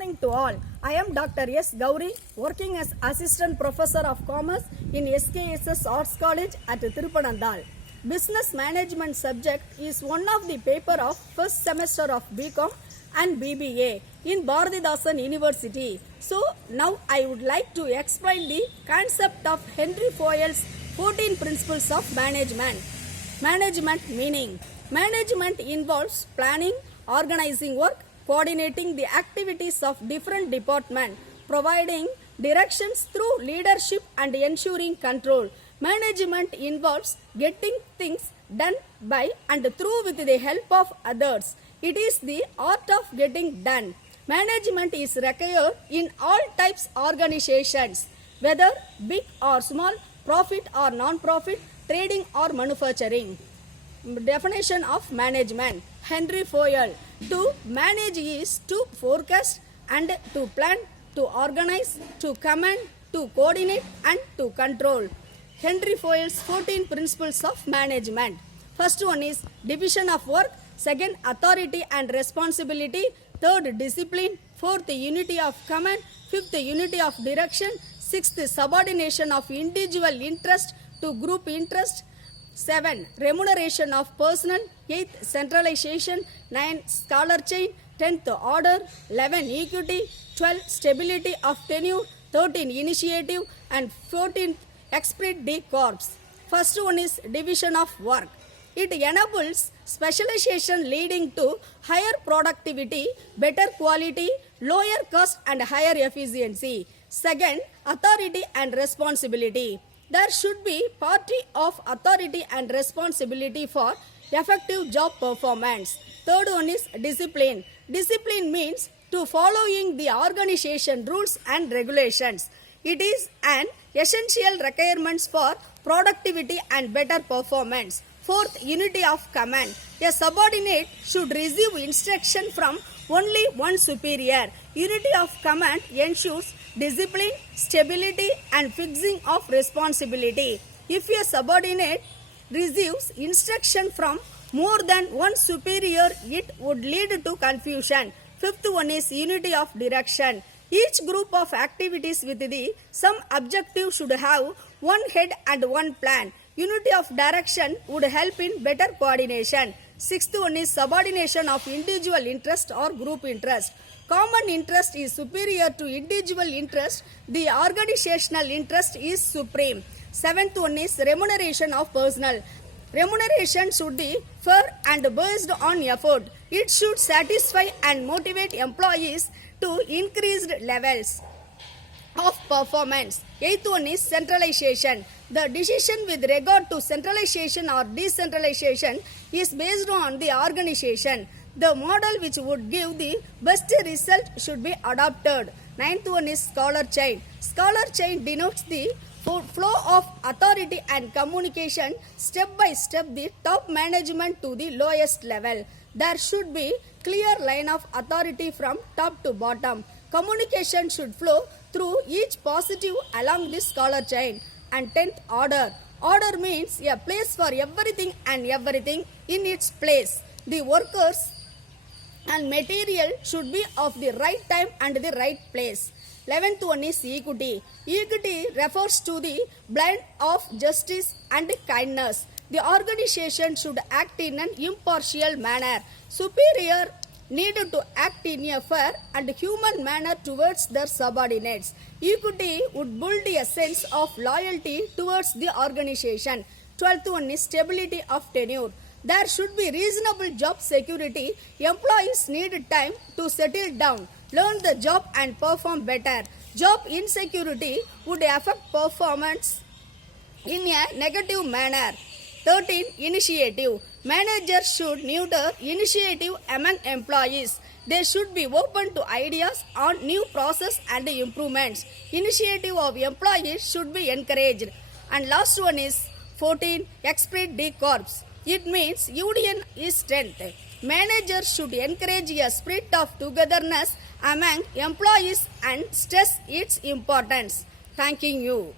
Morning to all. I am Dr. S. Gauri, working as Assistant Professor of Commerce in SKSS Arts College at Thirupanandal. Business Management subject is one of the paper of first semester of BCom and BBA in Bharathidasan University. So now I would like to explain the concept of Henry Fayol's 14 Principles of Management. Management meaning. Management involves planning, organizing work, coordinating the activities of different departments, providing directions through leadership and ensuring control. Management involves getting things done by and through with the help of others. It is the art of getting done. Management is required in all types organizations, whether big or small, profit or non-profit, trading or manufacturing. Definition of management. Henry Fayol. To manage is to forecast and to plan, to organize, to command, to coordinate and to control. Henry Fayol's 14 Principles of Management. First one is division of work. Second, authority and responsibility. Third, discipline. Fourth, unity of command. Fifth, unity of direction. Sixth, subordination of individual interest to group interest. 7. Remuneration of personnel. 8. Centralization. 9. Scholar chain. 10th. Order. 11. Equity. 12. Stability of tenure. 13. Initiative. And 14. Esprit de corps. First one is division of work. It enables specialization leading to higher productivity, better quality, lower cost and higher efficiency. Second, authority and responsibility. There should be party of authority and responsibility for effective job performance. Third one is discipline. Discipline means to following the organization rules and regulations. It is an essential requirement for productivity and better performance. Fourth, unity of command. A subordinate should receive instruction from only one superior. Unity of command ensures discipline, stability and fixing of responsibility. If a subordinate receives instruction from more than one superior, it would lead to confusion. Fifth one is unity of direction. Each group of activities with the some objective should have one head and one plan. Unity of direction would help in better coordination. Sixth one is subordination of individual interest or group interest. Common interest is superior to individual interest. The organizational interest is supreme. Seventh one is remuneration of personnel. Remuneration should be fair and based on effort. It should satisfy and motivate employees to increased levels of performance. Eighth one is centralization. The decision with regard to centralization or decentralization is based on the organization. The model which would give the best result should be adopted. Ninth one is scholar chain. Scholar chain denotes the flow of authority and communication step by step the top management to the lowest level. There should be clear line of authority from top to bottom. Communication should flow through each positive along this scholar chain. And 10th, order. Order means a place for everything and everything in its place. The workers and material should be of the right time and the right place. 11th one is equity. Equity refers to the blend of justice and kindness. The organization should act in an impartial manner. Superior need to act in a fair and human manner towards their subordinates. Equity would build a sense of loyalty towards the organization. 12th one is stability of tenure. There should be reasonable job security. Employees need time to settle down, learn the job and perform better. Job insecurity would affect performance in a negative manner. 13. Initiative. Managers should nurture initiative among employees. They should be open to ideas on new process and improvements. Initiative of employees should be encouraged. And last one is 14. Esprit de corps. It means union is strength. Managers should encourage a spirit of togetherness among employees and stress its importance. Thanking you.